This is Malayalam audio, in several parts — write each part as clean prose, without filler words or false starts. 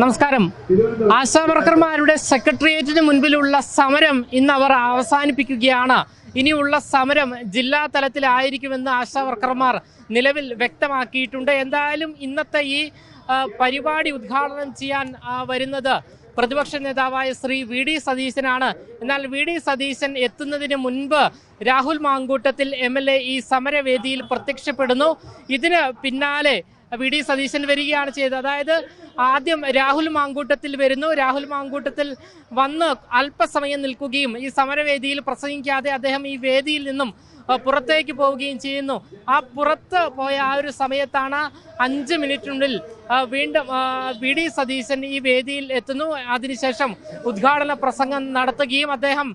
നമസ്കാരം. ആശാവർക്കർമാരുടെ സെക്രട്ടേറിയറ്റിന് മുൻപിലുള്ള സമരം ഇന്ന് അവർ അവസാനിപ്പിക്കുകയാണ്. ഇനിയുള്ള സമരം ജില്ലാ തലത്തിലായിരിക്കുമെന്ന് ആശാവർക്കർമാർ നിലവിൽ വ്യക്തമാക്കിയിട്ടുണ്ട്. എന്തായാലും ഇന്നത്തെ ഈ പരിപാടി ഉദ്ഘാടനം ചെയ്യാൻ വരുന്നത് പ്രതിപക്ഷ നേതാവായ ശ്രീ വി.ഡി. സതീശനാണ്. എന്നാൽ വി.ഡി. സതീശൻ എത്തുന്നതിന് മുൻപ് രാഹുൽ മാങ്കൂട്ടത്തിൽ എം.എൽ.എ. ഈ സമരവേദിയിൽ പ്രത്യക്ഷപ്പെടുന്നു. ഇതിന് പിന്നാലെ വി.ഡി. സതീശൻ വരികയാണ് ചെയ്തത്. അതായത് ആദ്യം രാഹുൽ മാങ്കൂട്ടത്തിൽ വരുന്നു. രാഹുൽ മാങ്കൂട്ടത്തിൽ വന്ന് അല്പസമയം നിൽക്കുകയും ഈ സമരവേദിയിൽ പ്രസംഗിക്കാതെ അദ്ദേഹം ഈ വേദിയിൽ നിന്നും പുറത്തേക്ക് പോവുകയും ചെയ്യുന്നു. ആ പുറത്ത് പോയ ആ ഒരു സമയത്താണ് 5 മിനിറ്റിനുള്ളിൽ വീണ്ടും വി.ഡി. സതീശൻ ഈ വേദിയിൽ എത്തുന്നു. അതിനുശേഷം ഉദ്ഘാടന പ്രസംഗം നടത്തുകയും അദ്ദേഹം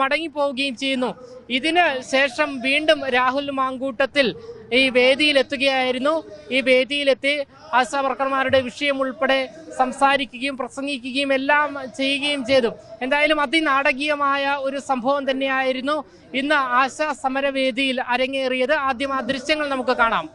മടങ്ങിപ്പോവുകയും ചെയ്യുന്നു. ഇതിന് ശേഷം വീണ്ടും രാഹുൽ മാങ്കൂട്ടത്തിൽ ഈ വേദിയിലെത്തുകയായിരുന്നു. ഈ വേദിയിലെത്തി ആശാവർക്കർമാരുടെ വിഷയം ഉൾപ്പെടെ സംസാരിക്കുകയും പ്രസംഗിക്കുകയും എല്ലാം ചെയ്യുകയും ചെയ്തു. എന്തായാലും അതിനാടകീയമായ ഒരു സംഭവം തന്നെയായിരുന്നു ഇന്ന് ആശാ സമരവേദിയിൽ അരങ്ങേറിയത്. ആദ്യം ആ ദൃശ്യങ്ങൾ നമുക്ക് കാണാം.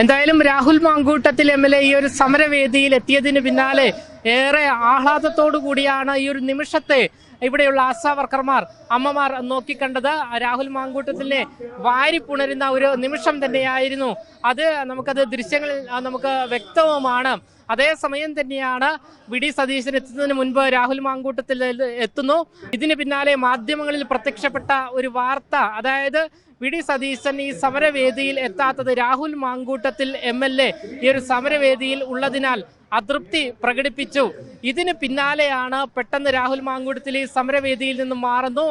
എന്തായാലും രാഹുൽ മാങ്കൂട്ടത്തിൽ MLA ഈ ഒരു സമരവേദിയിൽ എത്തിയതിന് പിന്നാലെ ഏറെ ആഹ്ലാദത്തോടു കൂടിയാണ് ഈ ഒരു നിമിഷത്തെ ഇവിടെയുള്ള ആശാ വർക്കർമാർ, അമ്മമാർ നോക്കിക്കണ്ടത്. രാഹുൽ മാങ്കൂട്ടത്തിനെ വാരിപ്പുണരുന്ന ഒരു നിമിഷം തന്നെയായിരുന്നു അത്. നമുക്കത് ദൃശ്യങ്ങളിൽ നമുക്ക് വ്യക്തവുമാണ്. അതേസമയം തന്നെയാണ് VD സതീശൻ എത്തുന്നതിന് മുൻപ് രാഹുൽ മാങ്കൂട്ടത്തിൽ എത്തുന്നു. ഇതിന് പിന്നാലെ മാധ്യമങ്ങളിൽ പ്രത്യക്ഷപ്പെട്ട ഒരു വാർത്ത, അതായത് VD സതീശൻ ഈ സമരവേദിയിൽ എത്താത്തത് രാഹുൽ മാങ്കൂട്ടത്തിൽ MLA ഈ ഒരു സമരവേദിയിൽ ഉള്ളതിനാൽ അതൃപ്തി പ്രകടിപ്പിച്ചു. ഇതിന് പിന്നാലെയാണ് പെട്ടെന്ന് രാഹുൽ മാങ്കൂട്ടത്തിൽ ഈ സമരവേദിയിൽ നിന്നും മാറുന്നു,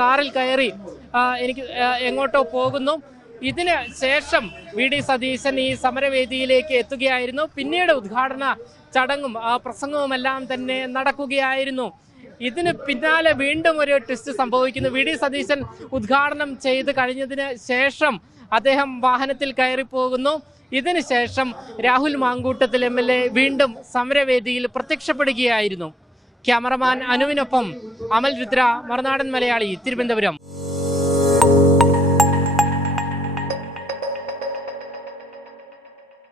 കാറിൽ കയറി എനിക്ക് എങ്ങോട്ടോ പോകുന്നു. ഇതിന് ശേഷം VD സതീശൻ ഈ സമരവേദിയിലേക്ക് എത്തുകയായിരുന്നു. പിന്നീട് ഉദ്ഘാടന ചടങ്ങും പ്രസംഗവുമെല്ലാം തന്നെ നടക്കുകയായിരുന്നു. ഇതിന് പിന്നാലെ വീണ്ടും ഒരു ട്വിസ്റ്റ് സംഭവിക്കുന്നു. VD സതീശൻ ഉദ്ഘാടനം ചെയ്ത് കഴിഞ്ഞതിന് ശേഷം അദ്ദേഹം വാഹനത്തിൽ കയറി പോകുന്നു. ഇതിന് ശേഷം രാഹുൽ മാങ്കൂട്ടത്തിൽ MLA വീണ്ടും സമരവേദിയിൽ പ്രത്യക്ഷപ്പെടുകയായിരുന്നു. ക്യാമറമാൻ അനുവിനൊപ്പം അമൽ രുദ്ര, മറുനാടൻ മലയാളി, തിരുവനന്തപുരം.